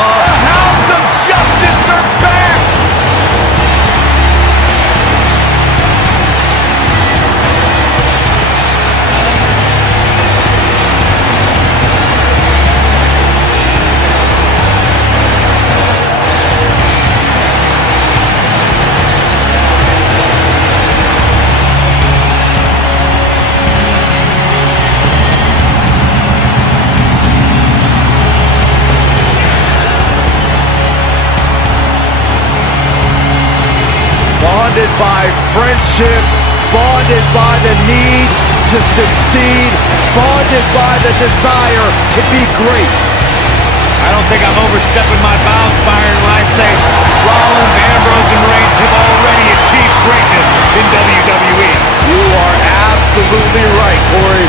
The hounds of justice are back! Bonded by friendship, bonded by the need to succeed, bonded by the desire to be great. I don't think I'm overstepping my bounds, Byron, when I say Rollins, Ambrose, and Reigns have already achieved greatness in WWE. You are absolutely right, Corey.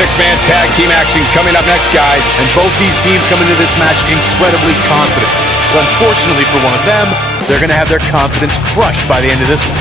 Six-man tag team action coming up next, guys. And both these teams come into this match incredibly confident. But unfortunately for one of them, they're going to have their confidence crushed by the end of this one.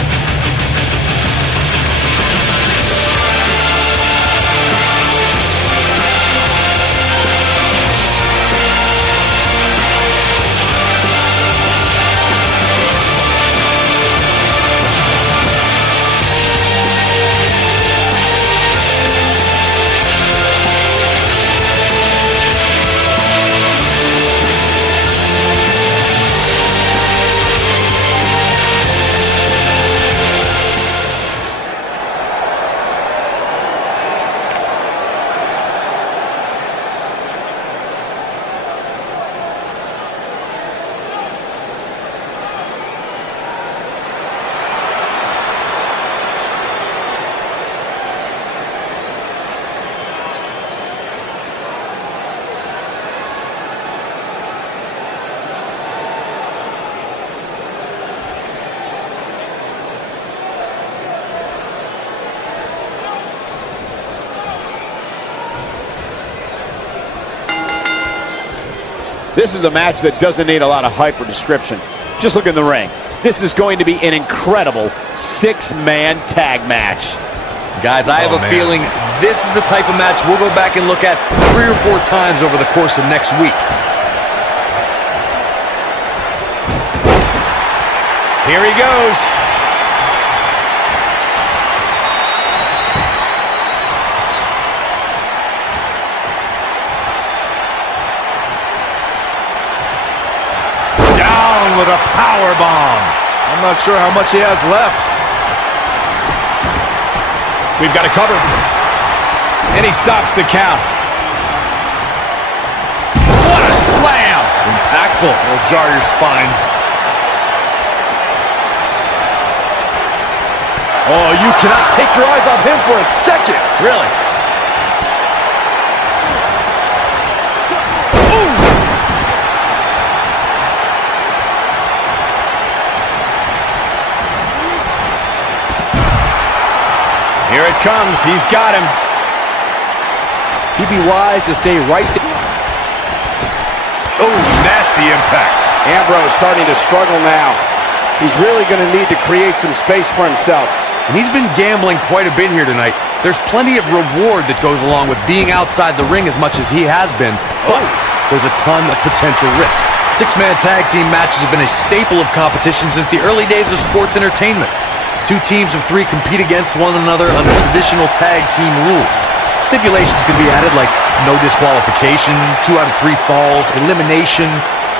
This is a match that doesn't need a lot of hype or description. Just look in the ring. This is going to be an incredible six-man tag match. Guys, I have a feeling this is the type of match we'll go back and look at 3 or 4 times over the course of next week. Here he goes. With a power bomb. I'm not sure how much he has left. We've got it covered. And he stops the count. What a slam! Impactful. Will jar your spine. Oh, you cannot take your eyes off him for a second. Really? Here it comes. He's got him. He'd be wise to stay right there. Oh, nasty impact. Ambrose starting to struggle now. He's really going to need to create some space for himself. And he's been gambling quite a bit here tonight. There's plenty of reward that goes along with being outside the ring as much as he has been, but there's a ton of potential risk. Six-man tag team matches have been a staple of competition since the early days of sports entertainment. Two teams of three compete against one another under traditional tag team rules. Stipulations can be added like no disqualification, 2 out of 3 falls, elimination,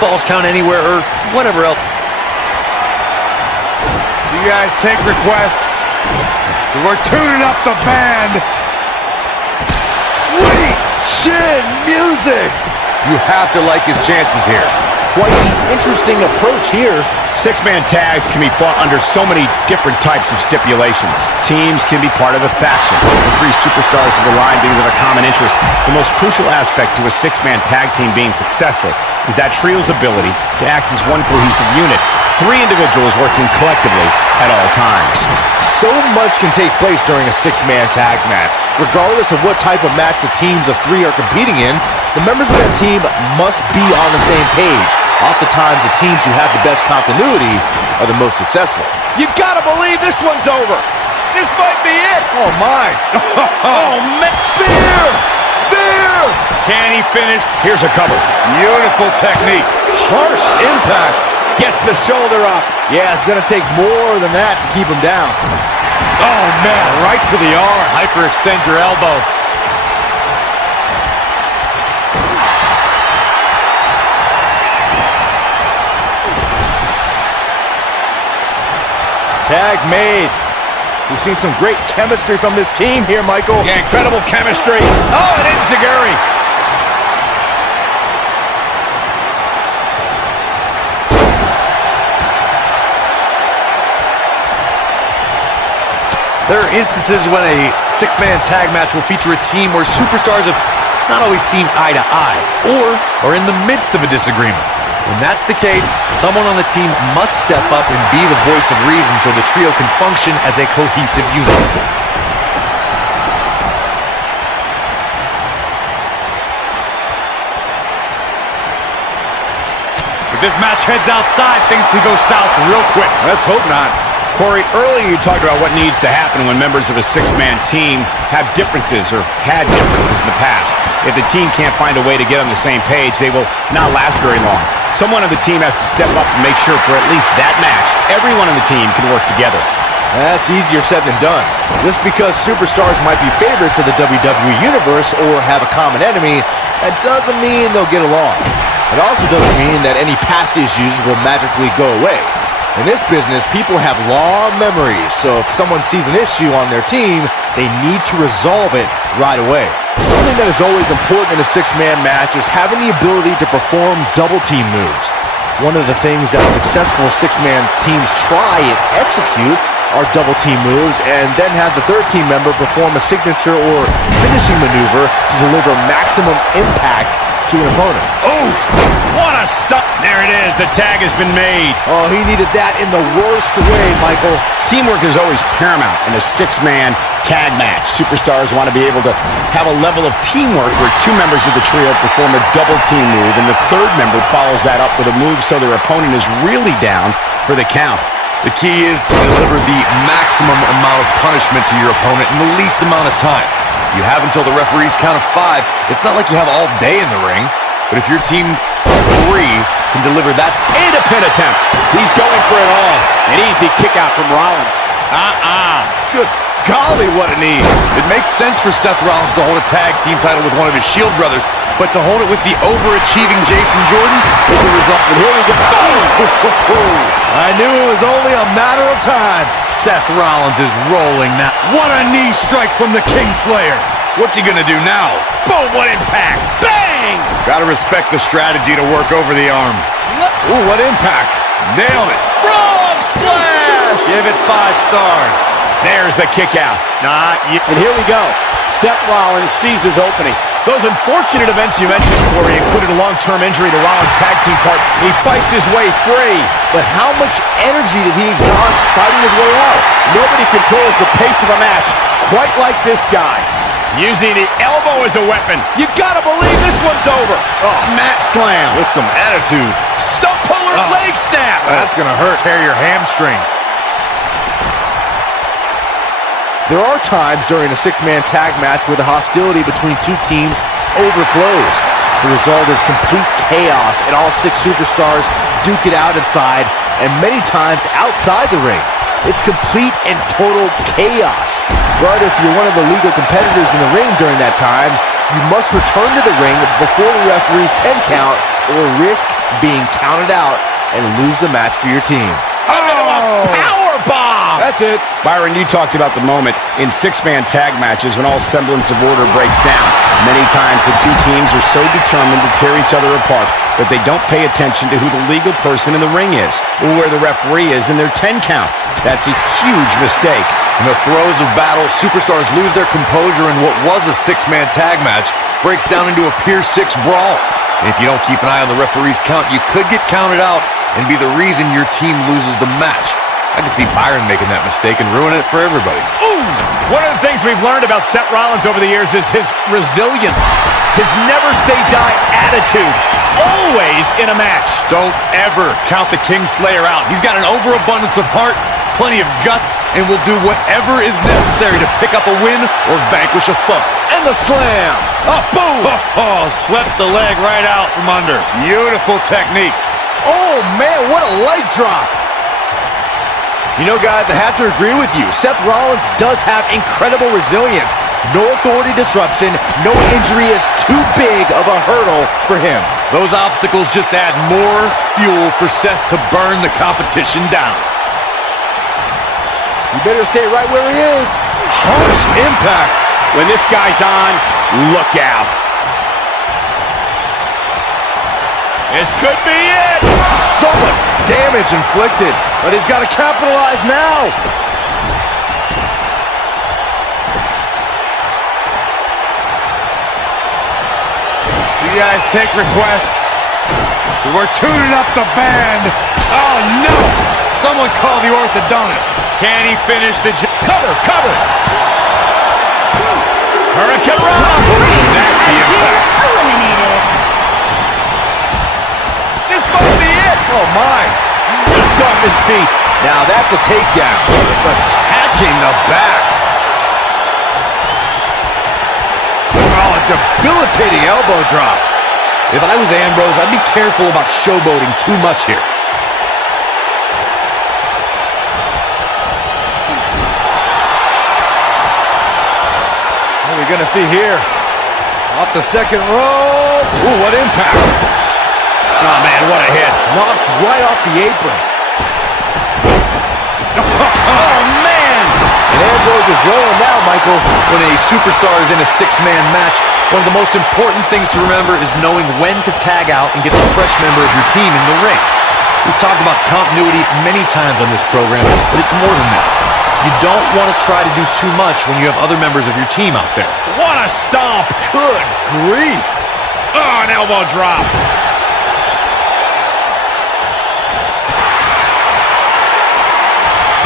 falls count anywhere, or whatever else. Do you guys take requests? We're tuning up the band. Sweet chin music. You have to like his chances here. Quite an interesting approach here. Six-man tags can be fought under so many different types of stipulations. Teams can be part of a faction. The 3 superstars of the line being of a common interest. The most crucial aspect to a six-man tag team being successful is that trio's ability to act as one cohesive unit. 3 individuals working collectively at all times. So much can take place during a six-man tag match. Regardless of what type of match the teams of 3 are competing in, the members of that team must be on the same page. Oftentimes, the teams who have the best continuity are the most successful. You gotta believe this one's over. This might be it. Oh, my. Oh, man. Spear! Spear! Can he finish? Here's a cover. Beautiful technique. Harsh impact. Gets the shoulder up. Yeah, it's going to take more than that to keep him down. Oh, man, right to the arm. Hyperextend your elbow. Tag made. We've seen some great chemistry from this team here, Michael. Yeah, incredible chemistry. Oh, and enziguri. There are instances when a six-man tag match will feature a team where superstars have not always seen eye to eye, or are in the midst of a disagreement. When that's the case, someone on the team must step up and be the voice of reason so the trio can function as a cohesive unit. If this match heads outside, things can go south real quick. Let's hope not. Corey, earlier you talked about what needs to happen when members of a six-man team have differences or had differences in the past. If the team can't find a way to get on the same page, they will not last very long. Someone on the team has to step up and make sure for at least that match, everyone on the team can work together. That's easier said than done. Just because superstars might be favorites of the WWE Universe or have a common enemy, that doesn't mean they'll get along. It also doesn't mean that any past issues will magically go away. In this business, people have long memories, so if someone sees an issue on their team, they need to resolve it right away. Something that is always important in a six-man match is having the ability to perform double-team moves. One of the things that successful six-man teams try and execute are double-team moves, and then have the third team member perform a signature or finishing maneuver to deliver maximum impact to an opponent. Oh, what a stop. There it is. The tag has been made. Oh, he needed that in the worst way, Michael. Teamwork is always paramount in a six-man tag match. Superstars want to be able to have a level of teamwork where 2 members of the trio perform a double-team move, and the third member follows that up with a move so their opponent is really down for the count. The key is to deliver the maximum amount of punishment to your opponent in the least amount of time. You have until the referee's count of 5. It's not like you have all day in the ring, but if your team 3 can deliver that And a pin attempt. He's going for it all. An easy kick out from Rollins. Good golly, what a knee. It makes sense for Seth Rollins to hold a tag team title with one of his Shield brothers, but to hold it with the overachieving Jason Jordan is the result. And here we go. I knew it was only a matter of time. Seth Rollins is rolling now. What a knee strike from the Kingslayer. What's he gonna do now? Boom, what impact. Bang! Gotta respect the strategy to work over the arm. Ooh, what impact. Nailed it. Frog splash! Give it 5 stars. There's the kick out. And here we go. Seth Rollins sees his opening. Those unfortunate events you mentioned, Corey, included a long-term injury to Rollins' tag team partner. He fights his way free. But how much energy did he exhaust fighting his way out? Nobody controls the pace of a match quite like this guy. Using the elbow as a weapon. You gotta believe this one's over. Oh, mat slam. With some attitude. Stump puller, leg snap. That's gonna hurt. Tear your hamstring. There are times during a six-man tag match where the hostility between two teams overflows. The result is complete chaos, and all six superstars duke it out inside, and many times outside the ring. It's complete and total chaos. But if you're one of the legal competitors in the ring during that time, you must return to the ring before the referee's 10 count or risk being counted out and lose the match for your team. Power bomb! That's it. Byron, you talked about the moment in six-man tag matches when all semblance of order breaks down. Many times the two teams are so determined to tear each other apart that they don't pay attention to who the legal person in the ring is or where the referee is in their 10 count. That's a huge mistake. In the throes of battle, superstars lose their composure, and what was a six-man tag match breaks down into a Pier 6 brawl. And if you don't keep an eye on the referee's count, you could get counted out and be the reason your team loses the match. I can see Byron making that mistake and ruining it for everybody. Ooh! One of the things we've learned about Seth Rollins over the years is his resilience, his never-say-die attitude, always in a match. Don't ever count the Kingslayer out. He's got an overabundance of heart, plenty of guts, and will do whatever is necessary to pick up a win or vanquish a foe. And the slam. Oh, boom! Oh, swept the leg right out from under. Beautiful technique. Oh, man, what a leg drop. You know, guys, I have to agree with you. Seth Rollins does have incredible resilience. No authority disruption. No injury is too big of a hurdle for him. Those obstacles just add more fuel for Seth to burn the competition down. You better stay right where he is. Harsh impact. When this guy's on, look out. This could be it. So much damage inflicted, but he's got to capitalize now. You guys take requests. We're tuning up the band. Oh, no. Someone call the orthodontist. Can he finish the job? Cover. Hurricane Rana. That's the impact. Eliminated. This must be it. Oh, my. Lift off his feet. Now that's a takedown. It's attacking the back. Oh, a debilitating elbow drop. If I was Ambrose, I'd be careful about showboating too much here. What are we going to see here? Off the second rope. Ooh, what impact. Oh, man, what a hit. Knocked right off the apron. Oh, man. And Ambrose is rolling now, Michael. When a superstar is in a six-man match, one of the most important things to remember is knowing when to tag out and get the fresh member of your team in the ring. We've talked about continuity many times on this program, but it's more than that. You don't want to try to do too much when you have other members of your team out there. What a stomp. Good grief. Oh, an elbow drop.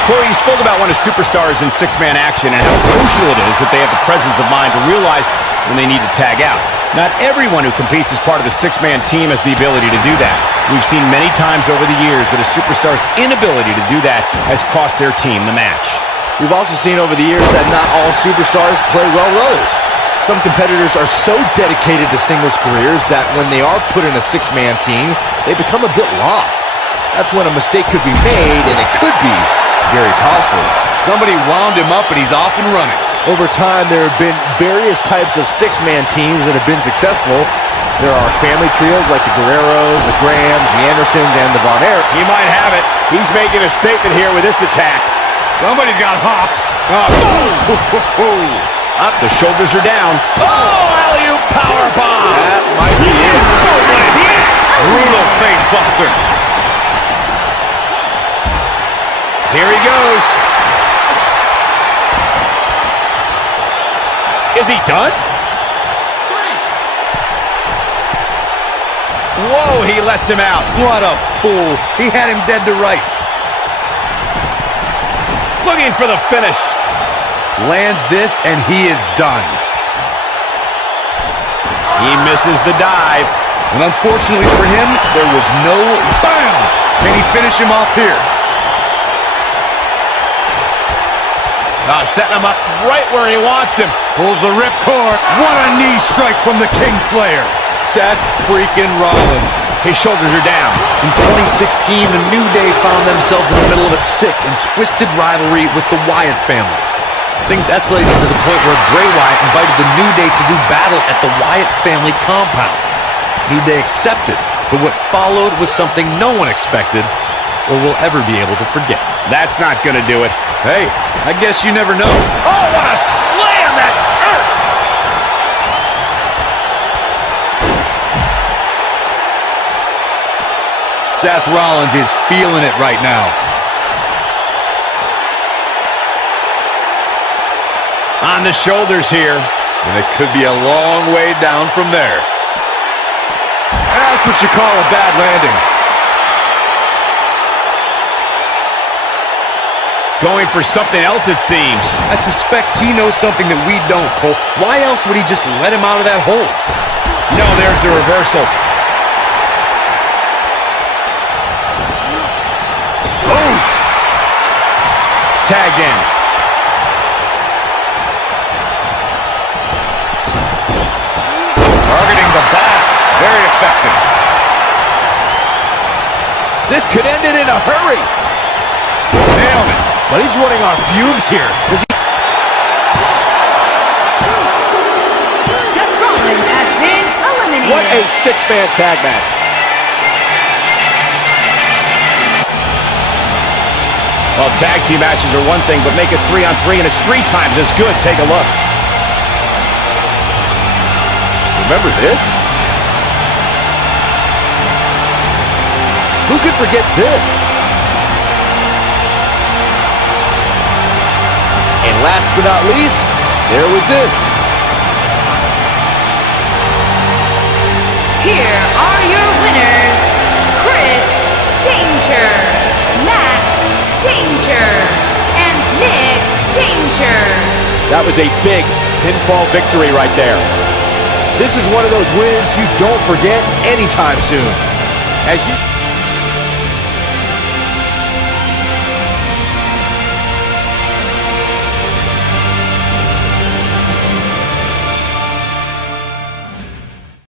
Corey, you spoke about when a superstar is in six-man action and how crucial it is that they have the presence of mind to realize when they need to tag out. Not everyone who competes as part of a six-man team has the ability to do that. We've seen many times over the years that a superstar's inability to do that has cost their team the match. We've also seen over the years that not all superstars play well with others. Some competitors are so dedicated to singles careers that when they are put in a six-man team, they become a bit lost. That's when a mistake could be made, and it could be very costly. Somebody wound him up and he's off and running. Over time, there have been various types of six-man teams that have been successful. There are family trios like the Guerreros, the Grahams, the Andersons, and the Von Erich. He might have it. He's making a statement here with this attack. Somebody's got hops. Up, the shoulders are down. Oh, alley-oop powerbomb. That might be it. Brutal face buster. Here he goes. Is he done? Whoa, he lets him out. What a fool. He had him dead to rights. Looking for the finish. Lands this, and he is done. He misses the dive. And unfortunately for him, there was no... Bam! Can he finish him off here? Setting him up right where he wants him. Pulls the ripcord. What a knee strike from the Kingslayer. Seth freaking Rollins. His shoulders are down. In 2016, the New Day found themselves in the middle of a sick and twisted rivalry with the Wyatt family. Things escalated to the point where Bray Wyatt invited the New Day to do battle at the Wyatt family compound. New Day accepted, but what followed was something no one expected or will ever be able to forget. That's not going to do it. Hey, I guess you never know. Oh, what a slam that hurt! Seth Rollins is feeling it right now. On the shoulders here. And it could be a long way down from there. That's what you call a bad landing. Going for something else, it seems. I suspect he knows something that we don't, Cole. Why else would he just let him out of that hole? No, there's the reversal. Boom! Tagged in. Targeting the back. Very effective. This could end it in a hurry. Nailed it. But he's running on fumes here. Seth Rollins has been eliminated. What a six-man tag match. Well, tag team matches are one thing, but make it 3-on-3 and it's 3 times as good. Take a look. Remember this? Who could forget this? And last but not least, there was this. Here are your winners, Chris Danger, Matt Danger, and Nick Danger. That was a big pinfall victory right there. This is one of those wins you don't forget anytime soon. As you...